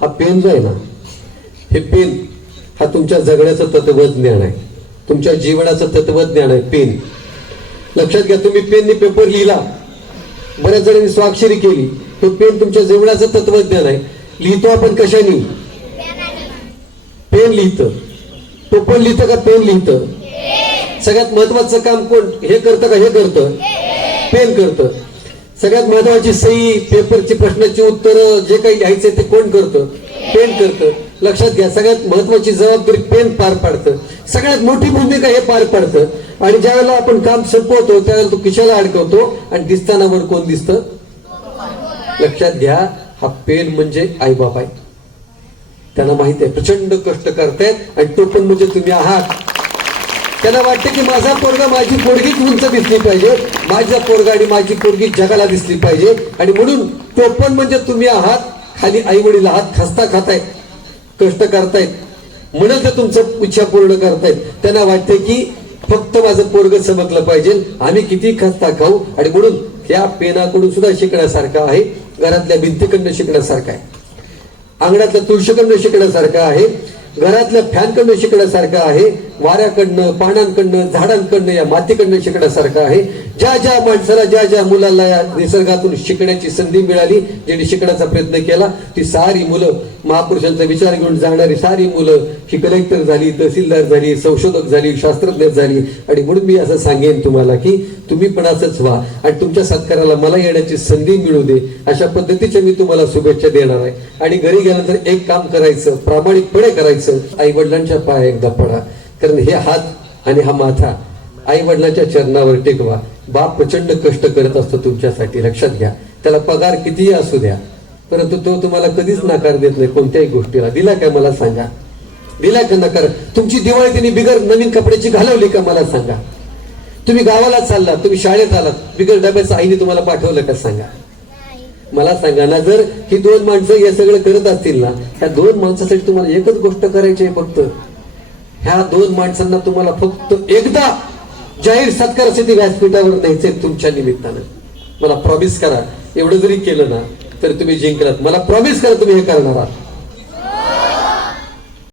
हा पेन जो आहे ना हे पेन हा तुमच्या जगण्याचं तत्वज्ञान आहे. तुमच्या जीवनाचं तत्वज्ञान आहे पेन. लक्षात घ्या तुम्ही पेनने पेपर लिहिला बऱ्याच जणांनी स्वाक्षरी केली तो पेन तुमच्या जीवनाचं तत्वज्ञान आहे. लिहितो आपण कशाने? पेन लिहितं. तो पण लिहितं का पेन लिहितं? सगळ्यात महत्वाचं काम कोण? हे करतं का हे करतं? पेन करतं. सगळ्यात महत्वाची सही पेपरची प्रश्नाची उत्तरं जे काही घ्यायचे ते कोण करतं? पेन करतं. लक्षात घ्या सगळ्यात महत्वाची जबाबदारी पेन पार पाडतं. सगळ्यात मोठी भूमिका हे पार पाडतं. आणि ज्यावेळेला आपण काम संपवतो त्यावेळेला तो किशाला अडकवतो आणि दिसताना वर कोण दिसतं? लक्षात घ्या हा पेन म्हणजे आईबाप आहे. त्यांना माहिती आहे प्रचंड कष्ट करतायत आणि तो पण म्हणजे तुम्ही आहात. त्यांना वाटतं की माझा पोरगा माझी पोरगीच उंच दिसली पाहिजे. माझा पोरगा आणि माझी पोरगी जगाला दिसली पाहिजे. आणि म्हणून तो पण म्हणजे तुम्ही आहात खाली आई वडील आहात खस्ता खातायत कष्ट करतायत. म्हणून ते तुमचं इच्छा पूर्ण करतायत. त्यांना वाटते की फक्त माझं पोरग चमकलं पाहिजे. आम्ही किती खस्ता खाऊ. आणि म्हणून या पेनाकडून सुद्धा शिकण्यासारखं आहे. घरातल्या भिंतीकडनं शिकण्यासारखं आहे. अंगणातल्या तुळशीकडनं शिकण्यासारखं आहे. घरातल्या फॅनकडनं शिकण्यासारखं आहे वाऱ्याकडनं पानांकडनं झाडांकडनं या मातीकडनं शिकण्यासारखं आहे. ज्या ज्या माणसाला ज्या ज्या मुलाला या निसर्गातून शिकण्याची संधी मिळाली ज्यांनी शिकण्याचा प्रयत्न केला ती सारी मुलं महापुरुषांचा विचार घेऊन जाणारी सारी मुलं ही कलेक्टर झाली तहसीलदार झाली संशोधक झाली शास्त्रज्ञ झाली. आणि म्हणून मी असं सांगेन तुम्हाला की तुम्ही पण असंच व्हा. आणि तुमच्या सत्काराला मला येण्याची संधी मिळू दे. अशा पद्धतीच्या मी तुम्हाला शुभेच्छा देणार आहे. आणि घरी गेल्यानंतर एक काम करायचं प्रामाणिकपणे करायचं. आई वडिलांच्या पाया एकदा पडा. कारण हे हात आणि हा माथा आई वडिलांच्या चरणावर टेकवा. बाप प्रचंड कष्ट करत असतो तुमच्यासाठी लक्षात घ्या. त्याला पगार कितीही असू द्या परंतु तो तुम्हाला कधीच नकार देत नाही कोणत्याही गोष्टीला. दिला काय मला सांगा? दिला का नकार? तुमची दिवाळी त्यांनी बिगर नवीन कपड्याची घालवली का मला सांगा? तुम्ही गावाला चालला तुम्ही शाळेत आलात बिगर डब्याचं आईने तुम्हाला पाठवलं का सांगा? मला सांगा ना जर ही दोन माणसं हे सगळं करत असतील ना ह्या दोन माणसासाठी तुम्हाला एकच गोष्ट करायची आहे फक्त. ह्या दोन माणसांना तुम्हाला फक्त एकदा जाहीर सत्कारासाठी व्यासपीठावर न्यायचंय तुमच्या निमित्तानं. मला प्रॉमिस करा एवढं जरी केलं ना तर तुम्ही जिंकलात. मला प्रॉमिस करा तुम्ही हे करणार आहात.